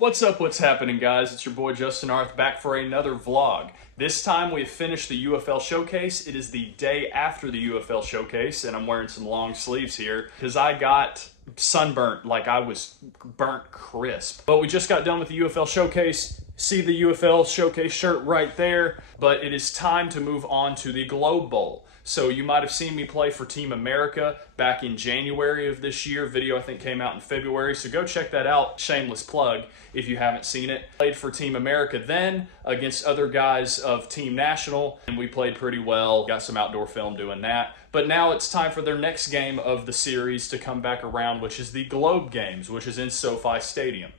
What's up, what's happening, guys? It's your boy Justin Arth back for another vlog. This time we've finished the UFL Showcase. It is the day after the UFL Showcase, and I'm wearing some long sleeves here because I got sunburnt, like I was burnt crisp. But we just got done with the UFL Showcase. See the UFL Showcase shirt right there. But it is time to move on to the Globe Bowl. So you might have seen me play for Team America back in January of this year. Video I think came out in February, so go check that out. Shameless plug if you haven't seen it. Played for Team America then against other guys of Team National, and we played pretty well. Got some outdoor film doing that. But now it's time for their next game of the series to come back around, which is the Globe Games, which is in SoFi Stadium.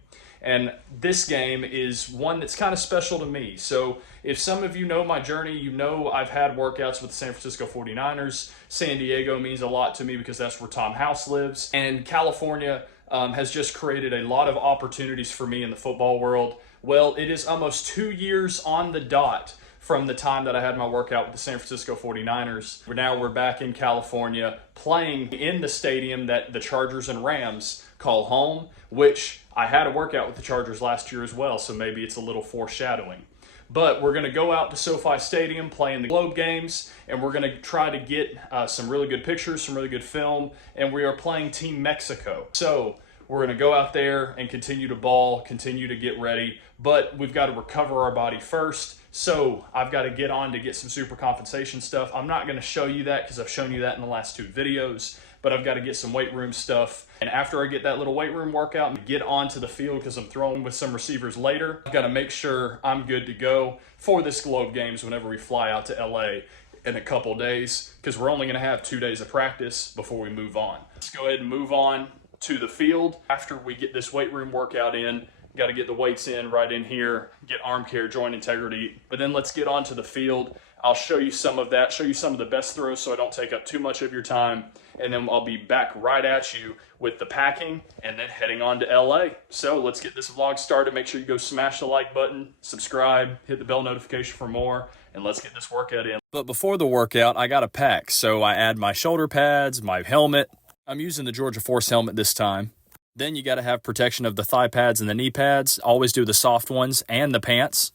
And this game is one that's kind of special to me. So if some of you know my journey, you know I've had workouts with the San Francisco 49ers. San Diego means a lot to me because that's where Tom House lives. And California has just created a lot of opportunities for me in the football world. Well, it is almost 2 years on the dot from the time that I had my workout with the San Francisco 49ers. Now we're back in California playing in the stadium that the Chargers and Rams call home, which I had a workout with the Chargers last year as well, so maybe it's a little foreshadowing. But we're going to go out to SoFi Stadium, play in the Globe Games, and we're going to try to get some really good pictures, some really good film, and we are playing Team Mexico. So we're going to go out there and continue to ball, continue to get ready, but we've got to recover our body first. So I've got to get on to get some super compensation stuff. I'm not going to show you that because I've shown you that in the last two videos, but I've got to get some weight room stuff. And after I get that little weight room workout and get onto the field because I'm throwing with some receivers later, I've got to make sure I'm good to go for this Globe Games whenever we fly out to LA in a couple days, because we're only going to have 2 days of practice before we move on. Let's go ahead and move on to the field. After we get this weight room workout in, got to get the weights in right in here, get arm care, joint integrity, but then let's get onto the field. I'll show you some of that, show you some of the best throws so I don't take up too much of your time, and then I'll be back right at you with the packing and then heading on to LA. So let's get this vlog started. Make sure you go smash the like button, subscribe, hit the bell notification for more, and let's get this workout in. But before the workout, I got to pack, so I add my shoulder pads, my helmet. I'm using the Georgia Force helmet this time. Then you got to have protection of the thigh pads and the knee pads. Always do the soft ones, and the pants.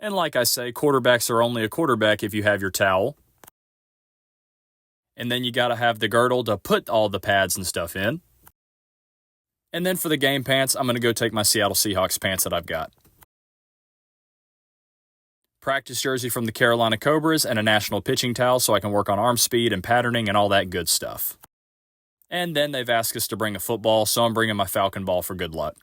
And like I say, quarterbacks are only a quarterback if you have your towel. And then you got to have the girdle to put all the pads and stuff in. And then for the game pants, I'm going to go take my Seattle Seahawks pants that I've got. Practice jersey from the Carolina Cobras and a national pitching towel so I can work on arm speed and patterning and all that good stuff. And then they've asked us to bring a football, so I'm bringing my Falcon ball for good luck.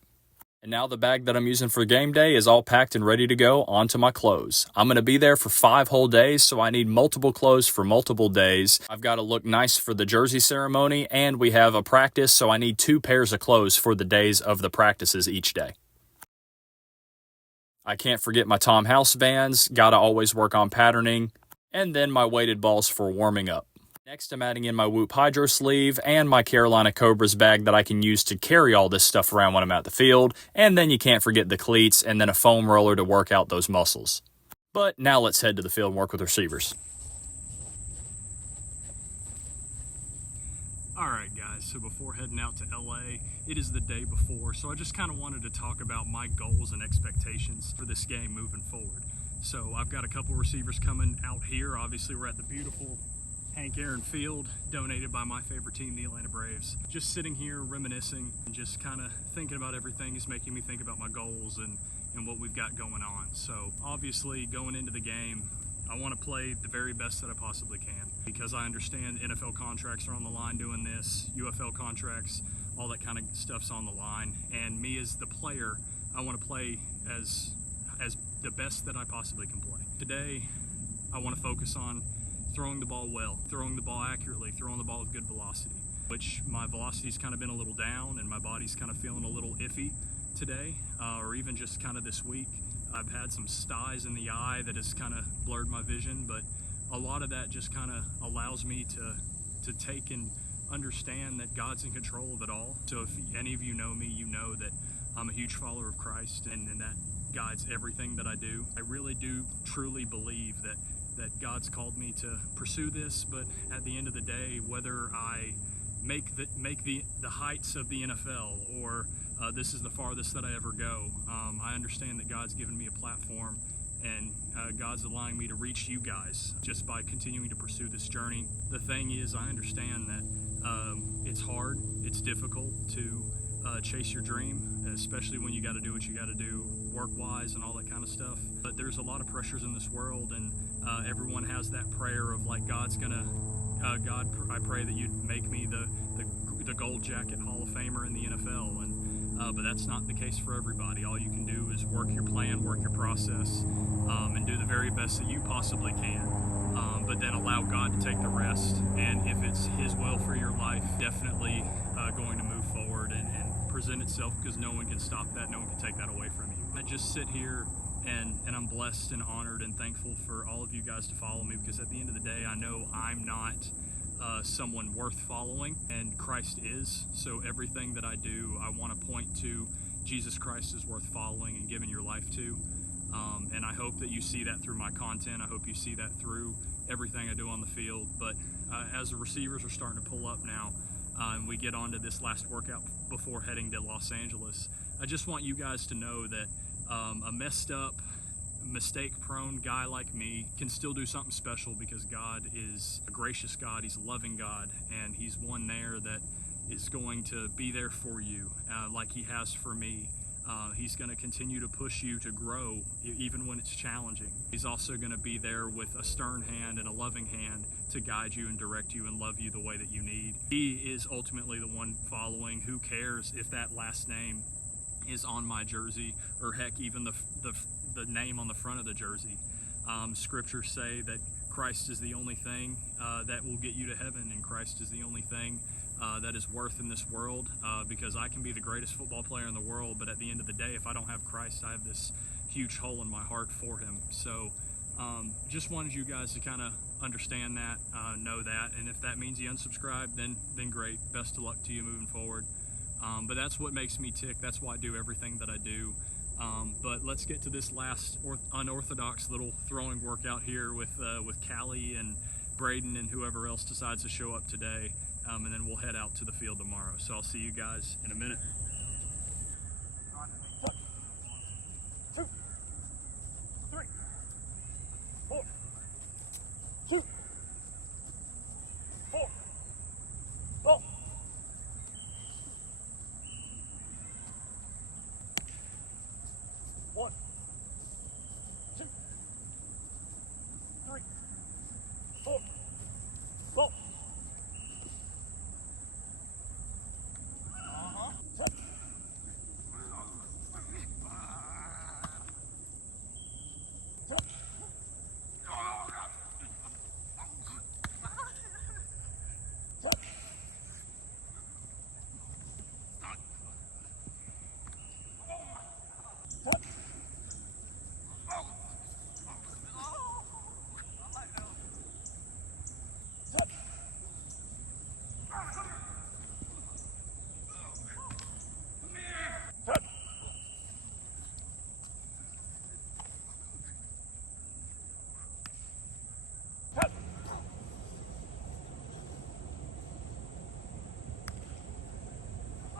And now the bag that I'm using for game day is all packed and ready to go onto my clothes. I'm going to be there for 5 whole days, so I need multiple clothes for multiple days. I've got to look nice for the jersey ceremony, and we have a practice, so I need 2 pairs of clothes for the days of the practices each day. I can't forget my Tom House Vans, got to always work on patterning, and then my weighted balls for warming up. Next, I'm adding in my Whoop Hydro sleeve and my Carolina Cobras bag that I can use to carry all this stuff around when I'm at the field. And then you can't forget the cleats and then a foam roller to work out those muscles. But now let's head to the field and work with receivers. Alright guys, so before heading out to LA, it is the day before, so I just kind of wanted to talk about my goals and expectations for this game moving forward. So I've got a couple receivers coming out here. Obviously we're at the beautiful Hank Aaron Field, donated by my favorite team, the Atlanta Braves. Just sitting here reminiscing and just kind of thinking about everything is making me think about my goals and what we've got going on. So obviously going into the game, I want to play the very best that I possibly can because I understand NFL contracts are on the line doing this, UFL contracts, all that kind of stuff's on the line. And me as the player, I want to play as the best that I possibly can play. Today, I want to focus on throwing the ball well, throwing the ball accurately, throwing the ball with good velocity, which my velocity's kind of been a little down and my body's kind of feeling a little iffy today, or even just kind of this week. I've had some styes in the eye that has kind of blurred my vision, but a lot of that just kind of allows me to take and understand that God's in control of it all. So if any of you know me, you know that I'm a huge follower of Christ and that guides everything that I do. I really do truly believe that God's called me to pursue this, but at the end of the day, whether I make the heights of the NFL or this is the farthest that I ever go. I understand that God's given me a platform, and God's allowing me to reach you guys just by continuing to pursue this journey. The thing is, I understand that it's hard, it's difficult to chase your dream, especially when you got to do what you got to do work-wise and all that kind of stuff. But there's a lot of pressures in this world, and everyone has that prayer of like, God's gonna, God, I pray that you'd make me the gold jacket Hall of Famer in the NFL. But that's not the case for everybody. All you can do is work your plan, work your process, and do the very best that you possibly can. But then allow God to take the rest. And if it's His will for your life, definitely going to move forward and present itself, because no one can stop that. No one can take that away from you. I just sit here and I'm blessed and honored and thankful for all of you guys to follow me, because at the end of the day, I know I'm not someone worth following, and Christ is. So everything that I do, I want to point to Jesus Christ is worth following and giving your life to. And I hope that you see that through my content. I hope you see that through everything I do on the field. But as the receivers are starting to pull up now, and we get on to this last workout before heading to Los Angeles, I just want you guys to know that a messed up, mistake-prone guy like me can still do something special, because God is a gracious God, He's a loving God, and He's one there that is going to be there for you like He has for me. He's going to continue to push you to grow even when it's challenging. He's also going to be there with a stern hand and a loving hand to guide you and direct you and love you the way that you need. He is ultimately the one following. Who cares if that last name is on my jersey, or heck, even the name on the front of the jersey? Scriptures say that Christ is the only thing that will get you to heaven, and Christ is the only thing that is worth in this world, because I can be the greatest football player in the world, but at the end of the day, if I don't have Christ, I have this huge hole in my heart for Him. So just wanted you guys to kind of understand that, know that, and if that means you unsubscribe, then great. Best of luck to you moving forward. But that's what makes me tick. That's why I do everything that I do. But let's get to this last unorthodox little throwing workout here with Callie and Braden and whoever else decides to show up today. And then we'll head out to the field tomorrow. So I'll see you guys in a minute. 1, 2, 3, 4, 2, 4, ball. 1, 2, 3, 4, ball.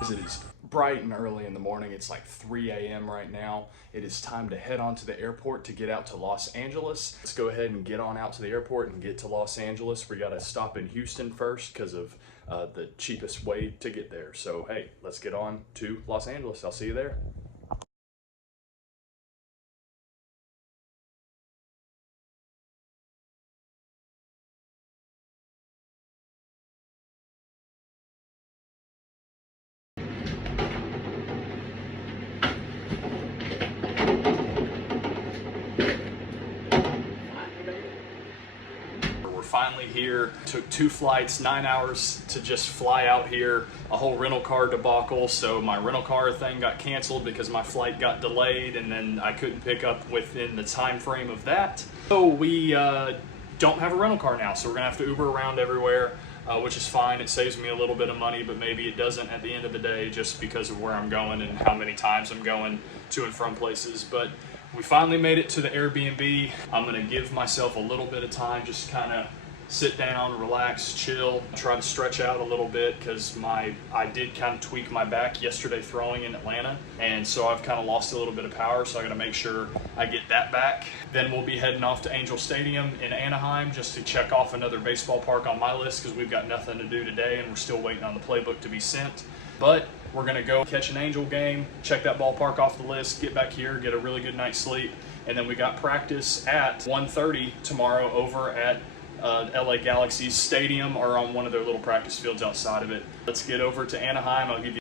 It is bright and early in the morning. It's like 3 a.m. right now. It is time to head on to the airport to get out to Los Angeles. Let's go ahead and get on out to the airport and get to Los Angeles. We got to stop in Houston first because of the cheapest way to get there. So hey, let's get on to Los Angeles. I'll see you there. Finally here. Took 2 flights, 9 hours to just fly out here. A whole rental car debacle. So my rental car thing got canceled because my flight got delayed, and then I couldn't pick up within the time frame of that. So we don't have a rental car now. So we're gonna have to Uber around everywhere, which is fine. It saves me a little bit of money, but maybe it doesn't at the end of the day, just because of where I'm going and how many times I'm going to and from places. But we finally made it to the Airbnb. I'm gonna give myself a little bit of time, just kind of sit down, relax, chill, try to stretch out a little bit because I did kind of tweak my back yesterday throwing in Atlanta, and so I've kind of lost a little bit of power, so I got to make sure I get that back. Then we'll be heading off to Angel Stadium in Anaheim just to check off another baseball park on my list because we've got nothing to do today and we're still waiting on the playbook to be sent. But we're going to go catch an Angel game, check that ballpark off the list, get back here, get a really good night's sleep, and then we got practice at 1:30 tomorrow over at LA Galaxy's stadium or on one of their little practice fields outside of it. Let's get over to Anaheim. I'll give you.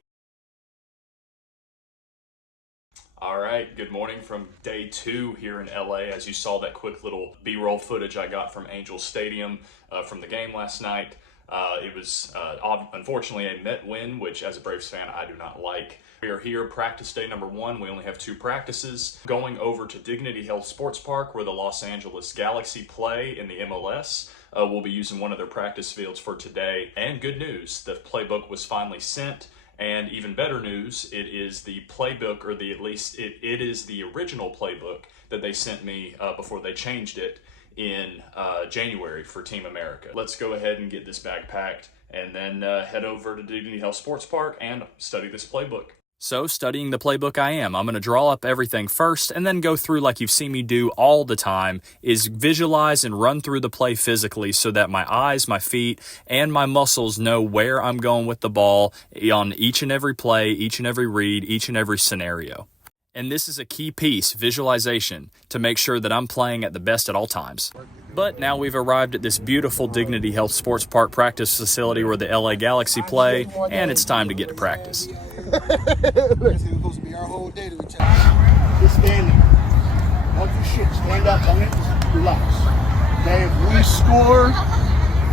All right, good morning from day 2 here in LA. As you saw that quick little B-roll footage I got from Angel Stadium from the game last night. It was unfortunately a Met win, which as a Braves fan I do not like. We are here, practice day number 1. We only have 2 practices. Going over to Dignity Health Sports Park where the Los Angeles Galaxy play in the MLS. We'll be using one of their practice fields for today. And good news, the playbook was finally sent. And even better news, it is the playbook, or at least it is the original playbook that they sent me before they changed it in January for Team America. Let's go ahead and get this bag packed and then head over to Dignity Health Sports Park and study this playbook. So studying the playbook I am. I'm going to draw up everything first and then go through like you've seen me do all the time, is visualize and run through the play physically so that my eyes, my feet, and my muscles know where I'm going with the ball on each and every play, each and every read, each and every scenario. And this is a key piece, visualization, to make sure that I'm playing at the best at all times. But now we've arrived at this beautiful Dignity Health Sports Park practice facility where the LA Galaxy play, and it's time to get to practice. It's supposed to be our whole day to each other. Just stand there. Don't do shit. Stand up. Don't just relax. Okay, if we score,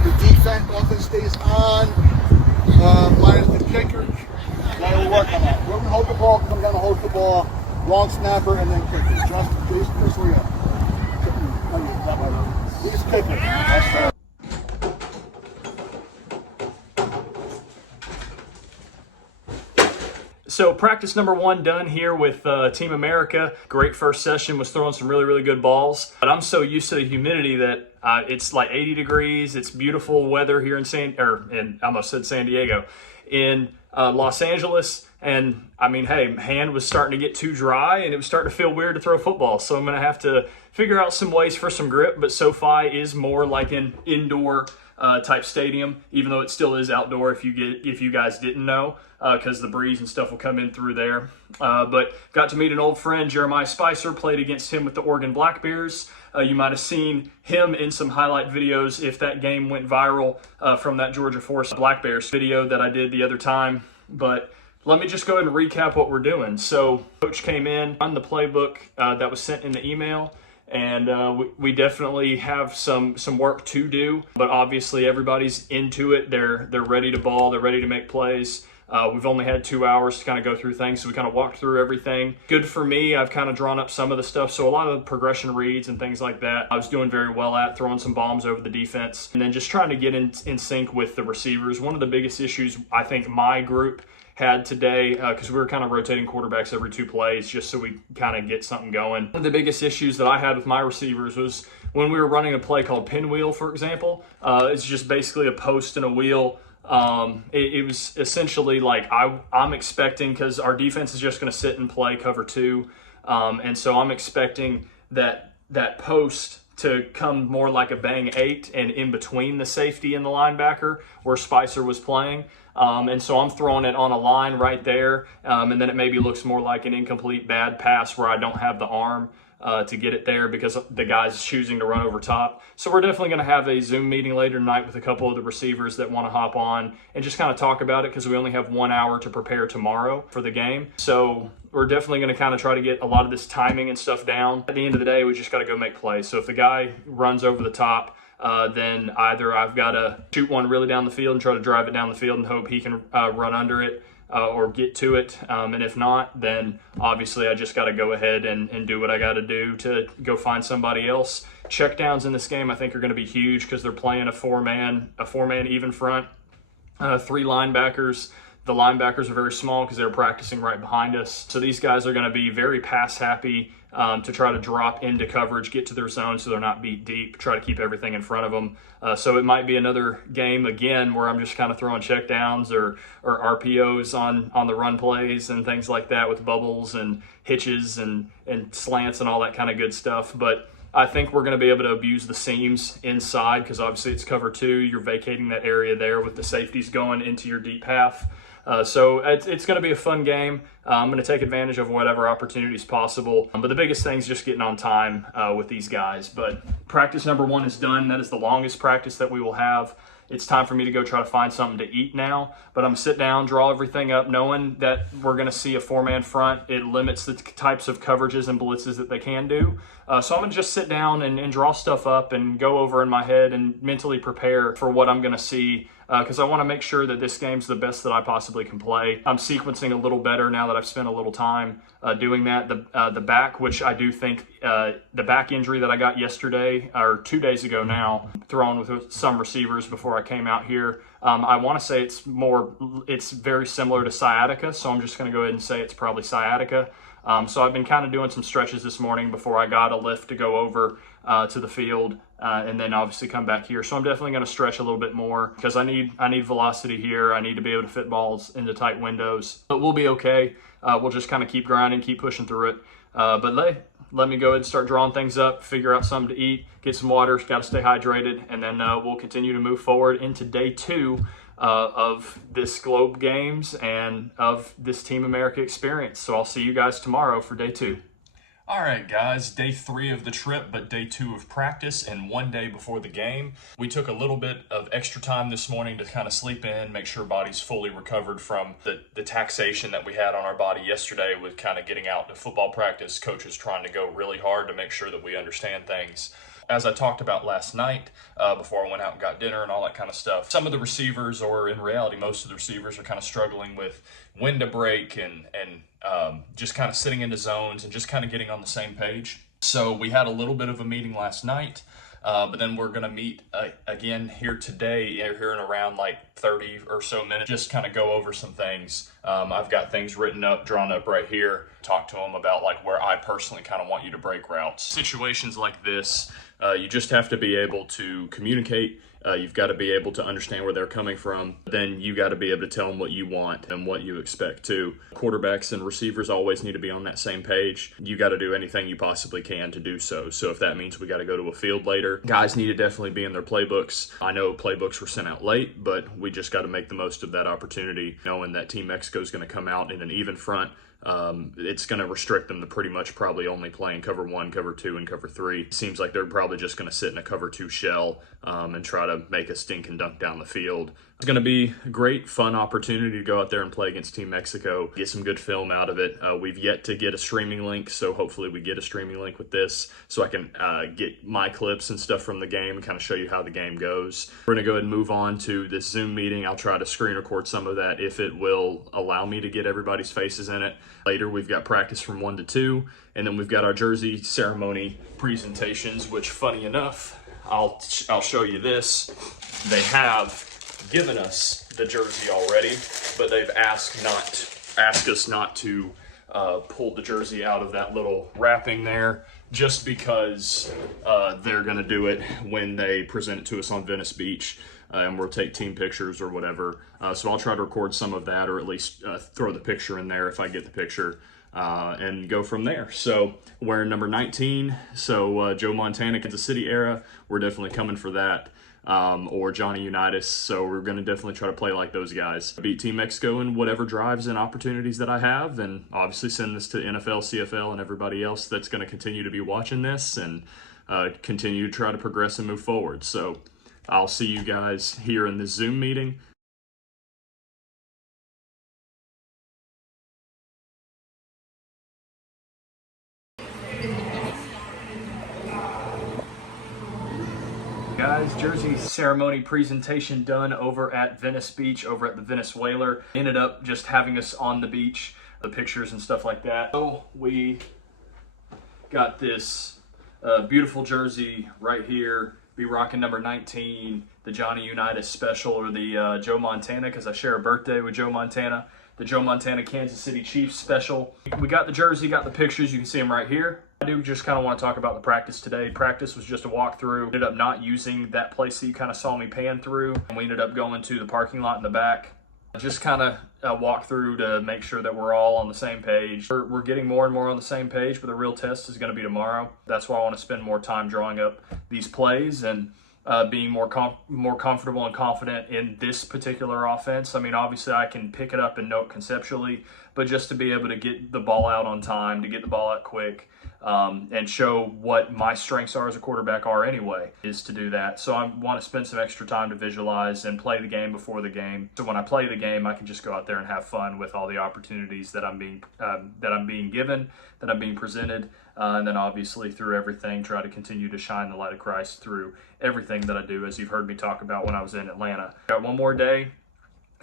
the offense stays on. Minus the kicker. Now we'll work on that. We're going to hold the ball, come down and hold the ball. Long snapper and then kicker. Just this way up. Just kicker. That's right. So practice number 1 done here with Team America. Great first session, was throwing some really good balls. But I'm so used to the humidity that it's like 80 degrees. It's beautiful weather here in I almost said San Diego, in Los Angeles. And I mean, hey, hand was starting to get too dry and it was starting to feel weird to throw football. So I'm going to have to figure out some ways for some grip. But SoFi is more like an indoor type stadium, even though it still is outdoor if you guys didn't know, because the breeze and stuff will come in through there. But got to meet an old friend, Jeremiah Spicer, played against him with the Oregon Black Bears. You might have seen him in some highlight videos if that game went viral from that Georgia Force Black Bears video that I did the other time. But let me just go ahead and recap what we're doing. So coach came in on the playbook that was sent in the email. And we definitely have some work to do, but obviously everybody's into it. They're ready to ball. They're ready to make plays. We've only had 2 hours to kind of go through things, so we kind of walked through everything. Good for me. I've kind of drawn up some of the stuff. So a lot of the progression reads and things like that, I was doing very well at, throwing some bombs over the defense, and then just trying to get in sync with the receivers. One of the biggest issues I think my group had today, because we were kind of rotating quarterbacks every 2 plays just so we kind of get something going. One of the biggest issues that I had with my receivers was when we were running a play called pinwheel, for example. It's just basically a post and a wheel. It was essentially like I'm expecting, because our defense is just going to sit and play cover 2, and so I'm expecting that post to come more like a bang 8 and in between the safety and the linebacker where Spicer was playing. And so I'm throwing it on a line right there, and then it maybe looks more like an incomplete bad pass where I don't have the arm to get it there because the guy's choosing to run over top. So we're definitely going to have a Zoom meeting later tonight with a couple of the receivers that want to hop on and just kind of talk about it, because we only have 1 hour to prepare tomorrow for the game. So we're definitely going to kind of try to get a lot of this timing and stuff down. At the end of the day, we just got to go make plays. So if the guy runs over the top, then either I've got to shoot one really down the field and try to drive it down the field and hope he can run under it or get to it. And if not, then obviously I just got to go ahead and do what I got to do to go find somebody else. Checkdowns in this game I think are going to be huge because they're playing a four-man even front, 3 linebackers. The linebackers are very small because they're practicing right behind us. So these guys are going to be very pass happy to try to drop into coverage, get to their zone so they're not beat deep, try to keep everything in front of them. So it might be another game again where I'm just kind of throwing check downs or RPOs on the run plays and things like that with bubbles and hitches and slants and all that kind of good stuff. But I think we're going to be able to abuse the seams inside because obviously it's cover 2. You're vacating that area there with the safeties going into your deep half. So it's going to be a fun game. I'm going to take advantage of whatever opportunities possible. But the biggest thing is just getting on time with these guys. But practice number 1 is done. That is the longest practice that we will have. It's time for me to go try to find something to eat now. But I'm going to sit down, draw everything up, knowing that we're going to see a 4-man front. It limits the types of coverages and blitzes that they can do. So I'm going to just sit down and draw stuff up and go over in my head and mentally prepare for what I'm going to see because I want to make sure that this game's the best that I possibly can play. I'm sequencing a little better now that I've spent a little time doing that. The back, which I do think the back injury that I got yesterday or 2 days ago now, thrown with some receivers before I came out here, I want to say it's very similar to sciatica, so I'm just going to go ahead and say it's probably sciatica. So I've been kind of doing some stretches this morning before I got a lift to go over to the field and then obviously come back here. So I'm definitely going to stretch a little bit more because I need velocity here. I need to be able to fit balls into tight windows, but we'll be okay. We'll just kind of keep grinding, keep pushing through it. But let me go ahead and start drawing things up, figure out something to eat, get some water, got to stay hydrated, and then we'll continue to move forward into day 2 of this Globe Games and of this Team America experience. So I'll see you guys tomorrow for day 2. All right, guys, day 3 of the trip, but day 2 of practice and 1 day before the game. We took a little bit of extra time this morning to kind of sleep in, make sure body's fully recovered from the taxation that we had on our body yesterday with kind of getting out to football practice, coaches trying to go really hard to make sure that we understand things. As I talked about last night, before I went out and got dinner and all that kind of stuff, some of the receivers, or in reality, most of the receivers are kind of struggling with when to break and just kind of sitting into zones and just kind of getting on the same page. So we had a little bit of a meeting last night, but then we're going to meet again here today, here in around like 30 or so minutes, just kind of go over some things. I've got things written up, drawn up right here, talk to them about like where I personally kind of want you to break routes. Situations like this, you just have to be able to communicate. You've got to be able to understand where they're coming from. Then you got to be able to tell them what you want and what you expect too. Quarterbacks and receivers always need to be on that same page. You got to do anything you possibly can to do so. So if that means we got to go to a field later, guys need to definitely be in their playbooks. I know playbooks were sent out late, but we just got to make the most of that opportunity, knowing that Team Mexico is going to come out in an even front. It's going to restrict them to pretty much probably only playing cover 1, cover 2, and cover 3. It seems like they're probably just going to sit in a cover 2 shell and try to make a stink and dunk down the field. It's going to be a great, fun opportunity to go out there and play against Team Mexico, get some good film out of it. We've yet to get a streaming link, so hopefully we get a streaming link with this so I can get my clips and stuff from the game and kind of show you how the game goes. We're going to go ahead and move on to this Zoom meeting. I'll try to screen record some of that if it will allow me to get everybody's faces in it. Later, we've got practice from 1 to 2, and then we've got our jersey ceremony presentations, which, funny enough, I'll show you this. They have given us the jersey already, but they've asked us not to pull the jersey out of that little wrapping there, just because they're going to do it when they present it to us on Venice Beach. And we'll take team pictures or whatever. So I'll try to record some of that, or at least throw the picture in there if I get the picture, and go from there. So wearing number 19, so Joe Montana, Kansas City era, we're definitely coming for that. Or Johnny Unitas, so we're going to definitely try to play like those guys. Beat Team Mexico in whatever drives and opportunities that I have, and obviously send this to NFL, CFL, and everybody else that's going to continue to be watching this and continue to try to progress and move forward. So I'll see you guys here in this Zoom meeting. Guys, jersey ceremony presentation done over at Venice Beach, over at the Venice Whaler. Ended up just having us on the beach, the pictures and stuff like that. So we got this beautiful jersey right here be rocking number 19, the Johnny Unitas special, or the Joe Montana, because I share a birthday with Joe Montana. The Joe Montana Kansas City Chiefs special. We got the jersey, got the pictures. You can see them right here. I do just kind of want to talk about the practice today. Practice was just a walkthrough. Ended up not using that place that you kind of saw me pan through. And we ended up going to the parking lot in the back. Just kind of a walkthrough to make sure that we're all on the same page. We're getting more and more on the same page, but the real test is going to be tomorrow. That's why I want to spend more time drawing up these plays and being more comfortable and confident in this particular offense. I mean, obviously I can pick it up and know it conceptually, but just to be able to get the ball out on time, to get the ball out quick, and show what my strengths are as a quarterback are anyway, is to do that. So I want to spend some extra time to visualize and play the game before the game. So when I play the game, I can just go out there and have fun with all the opportunities that I'm being given, that I'm being presented, and then obviously through everything, try to continue to shine the light of Christ through everything that I do, as you've heard me talk about when I was in Atlanta. Got one more day.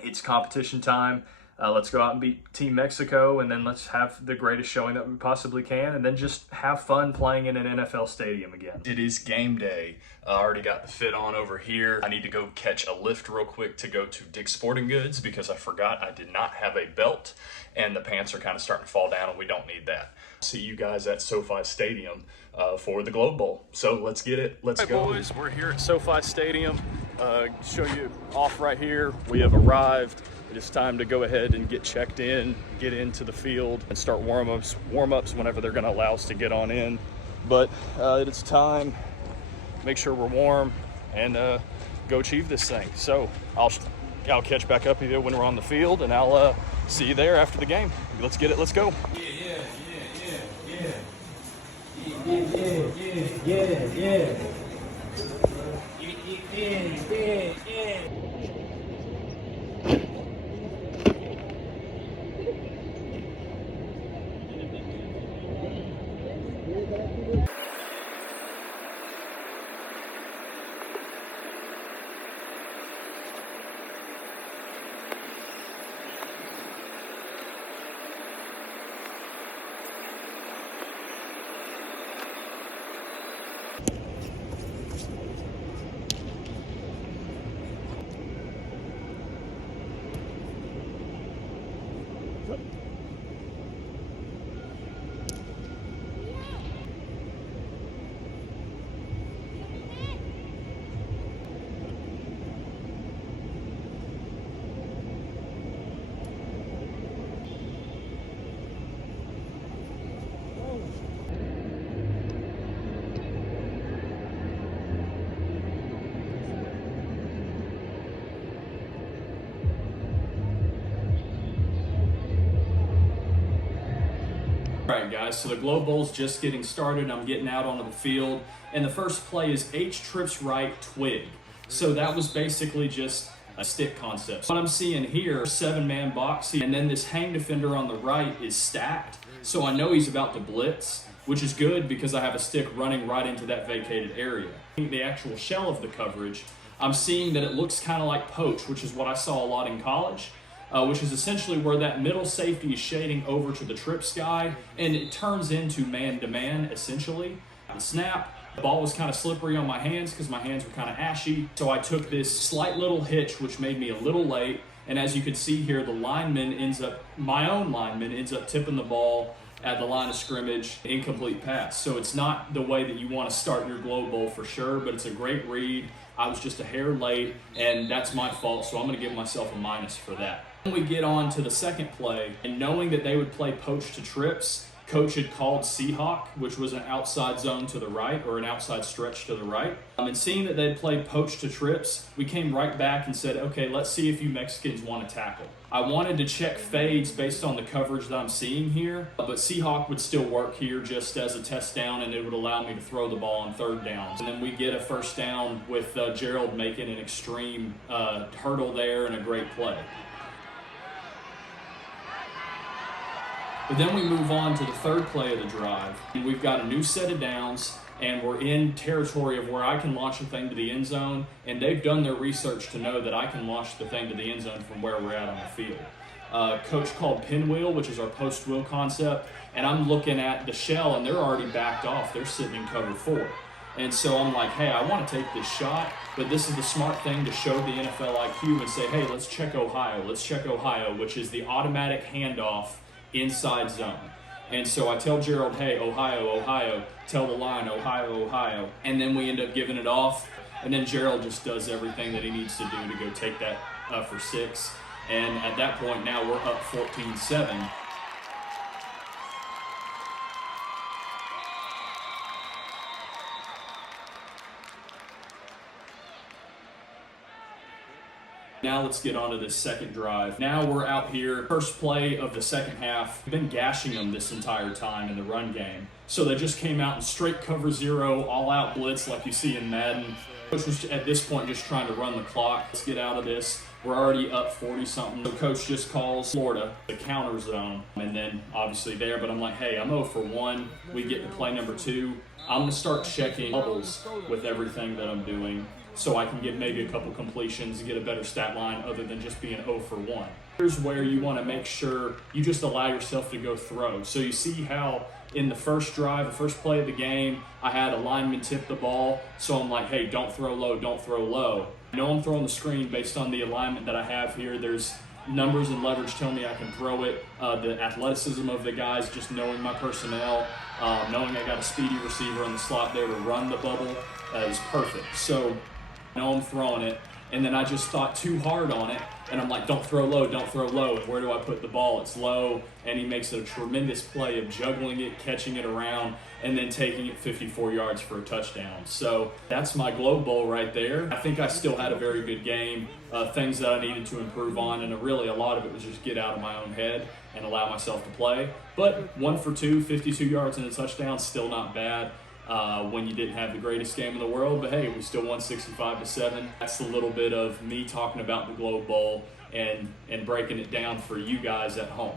It's competition time. Let's go out and beat Team Mexico, and then let's have the greatest showing that we possibly can, and then just have fun playing in an NFL stadium again. It is game day. I already got the fit on over here. I need to go catch a lift real quick to go to Dick's Sporting Goods because I forgot I did not have a belt, and the pants are kind of starting to fall down, and we don't need that. See you guys at SoFi Stadium for the Globe Bowl. So let's get it. Let's go. Boys, we're here at SoFi Stadium. Show you off right here. We have arrived. It is time to go ahead and get checked in, get into the field, and start warm-ups whenever they're going to allow us to get on in. But it is time. Make sure we're warm and go achieve this thing. So I'll catch back up with you when we're on the field, and I'll see you there after the game. Let's get it. Let's go. Yeah. All right, guys, so the Globe Bowl's just getting started. I'm getting out onto the field, and the first play is H trips right, twig. So that was basically just a stick concept. What I'm seeing here, 7-man box, and then this hang defender on the right is stacked. So I know he's about to blitz, which is good because I have a stick running right into that vacated area. The actual shell of the coverage, I'm seeing that it looks kind of like poach, which is what I saw a lot in college. Which is essentially where that middle safety is shading over to the trips guy, and it turns into man-to-man, essentially. The snap, the ball was kind of slippery on my hands because my hands were kind of ashy, so I took this slight little hitch, which made me a little late, and as you can see here, my own lineman ends up tipping the ball at the line of scrimmage, incomplete pass. So it's not the way that you want to start your Globe Bowl for sure, but it's a great read. I was just a hair late, and that's my fault, so I'm going to give myself a minus for that. When we get on to the second play, and knowing that they would play poach to trips, coach had called Seahawk, which was an outside zone to the right, or an outside stretch to the right. And seeing that they'd played poach to trips, we came right back and said, okay, let's see if you Mexicans want to tackle. I wanted to check fades based on the coverage that I'm seeing here, but Seahawk would still work here just as a test down, and it would allow me to throw the ball on third downs. And then we get a first down with Gerald making an extreme hurdle there and a great play. But then we move on to the third play of the drive, and we've got a new set of downs, and we're in territory of where I can launch the thing to the end zone, and they've done their research to know that I can launch the thing to the end zone from where we're at on the field. Coach called pinwheel, which is our post-wheel concept, and I'm looking at the shell, and they're already backed off. They're sitting in cover 4. And so I'm like, hey, I want to take this shot, but this is the smart thing to show the NFL IQ and say, hey, let's check Ohio. Let's check Ohio, which is the automatic handoff inside zone. And so I tell Gerald, hey, Ohio, Ohio. Tell the line, Ohio, Ohio. And then we end up giving it off. And then Gerald just does everything that he needs to do to go take that for 6. And at that point, now we're up 14-7. Now let's get on to this second drive. Now we're out here, first play of the second half. We've been gashing them this entire time in the run game. So they just came out in straight cover 0, all out blitz like you see in Madden. Coach was at this point just trying to run the clock. Let's get out of this. We're already up 40-something. So coach just calls Florida the counter zone. And then obviously there, but I'm like, hey, I'm 0 for 1. We get to play number 2. I'm gonna start checking bubbles with everything that I'm doing, so I can get maybe a couple completions and get a better stat line other than just being 0 for 1. Here's where you want to make sure you just allow yourself to go throw. So you see how in the first drive, the first play of the game, I had a lineman tip the ball. So I'm like, hey, don't throw low, don't throw low. I know I'm throwing the screen based on the alignment that I have here. There's numbers and leverage telling me I can throw it. The athleticism of the guys, just knowing my personnel, knowing I got a speedy receiver in the slot there to run the bubble is perfect. So I know I'm throwing it, and then I just thought too hard on it, and I'm like, don't throw low, don't throw low. And where do I put the ball? It's low, and he makes a tremendous play of juggling it, catching it around, and then taking it 54 yards for a touchdown. So that's my Globe Bowl right there. I think I still had a very good game, things that I needed to improve on, and really a lot of it was just get out of my own head and allow myself to play. But 1 for 2, 52 yards and a touchdown, still not bad. When you didn't have the greatest game in the world, but hey, we still won 65-7. That's a little bit of me talking about the Globe Bowl and breaking it down for you guys at home.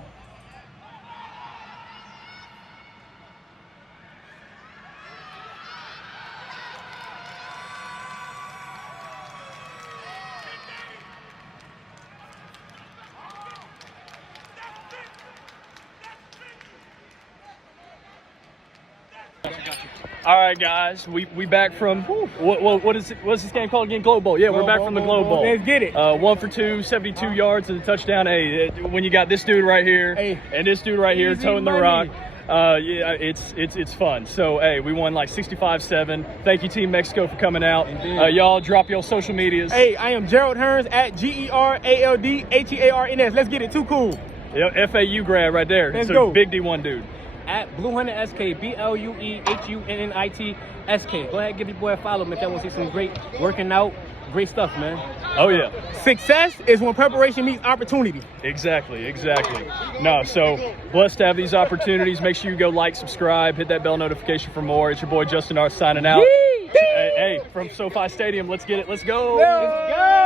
All right, guys, we back from what's this game called again? Globe Bowl. Yeah, we're back from the Globe Bowl. Let's get it. 1 for 2, 72 yards and a touchdown. Hey, when you got this dude right here and this dude right here toting the rock, yeah, it's fun. So hey, we won like 65-7. Thank you, Team Mexico, for coming out. Y'all drop your social medias. Hey, I am Gerald Hearns at GeraldHearns. Let's get it. Too cool. Yep, FAU grad right there. Let's so go. Big D1 dude. At BlueHunnitSK, BlueHunnitSK. Go ahead, give your boy a follow, man. If y'all want to see some great working out, great stuff, man. Oh yeah. Success is when preparation meets opportunity. Exactly. No, so blessed to have these opportunities. Make sure you go like, subscribe, hit that bell notification for more. It's your boy Justin Arth signing out. Hey, from SoFi Stadium, let's get it. Let's go. Let's go.